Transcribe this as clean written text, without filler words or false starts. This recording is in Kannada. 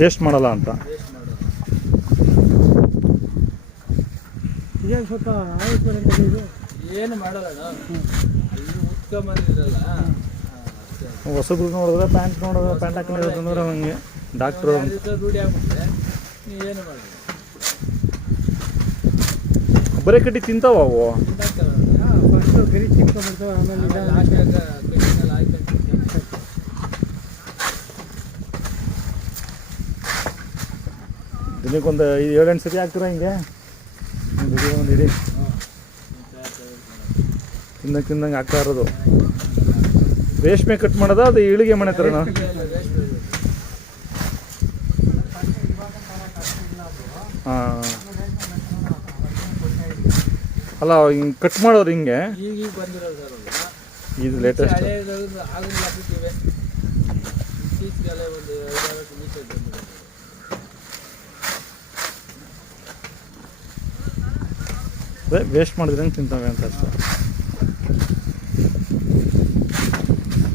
ವೇಸ್ಟ್ ಮಾಡಲ್ಲ ಅಂತ. ಸ್ವಲ್ಪ ಏನು ಮಾಡಲ್ಲ ಹೊಸಬ್ರು ನೋಡಿದ್ರೆ ಪ್ಯಾಂಟ್ ಹಾಕೊಂಡಿರೋದಂದ್ರೆ ಹಂಗೆ ಡಾಕ್ಟ್ರು ರೂಢಿ ಆಗ್ಬಿಟ್ರೆ ಏನು ಮಾಡಿ ಬರೀ ಕಟ್ಟಿ ತಿಂತಾವ ಅವು. ಫಸ್ಟು ಗರಿ ತಿನ್ಕೊಂಡ್ಬಿಡ್ತಾವೆ, ಆಮೇಲೆ ದಿನಕ್ಕೊಂದು 7-8 ಸತಿ ಹಾಕ್ತೀರಾ ಹಿಂಗೆ? ಒಂದು ಇಡೀ ತಿಂದಂಗೆ ಹಾಕ್ತಾ ಇರೋದು. ರೇಷ್ಮೆ ಕಟ್ ಮಾಡೋದ ಅದು ಇಳಿಗೆ ಮನೆ ಥರನಾ? ಹಾಂ, ಅಲ್ಲ ಹಿಂಗೆ ಕಟ್ ಮಾಡೋರು ಹಿಂಗೆ ಈಗ ಬಂದಿರೋದು ಸರ್ ಇದು ಲೇಟೆಸ್ಟ್. ಅದೇ ವೇಸ್ಟ್ ಮಾಡಿದ್ರೆ ತಿಂತಾವೆ ಅಂತ ಅಷ್ಟೇ.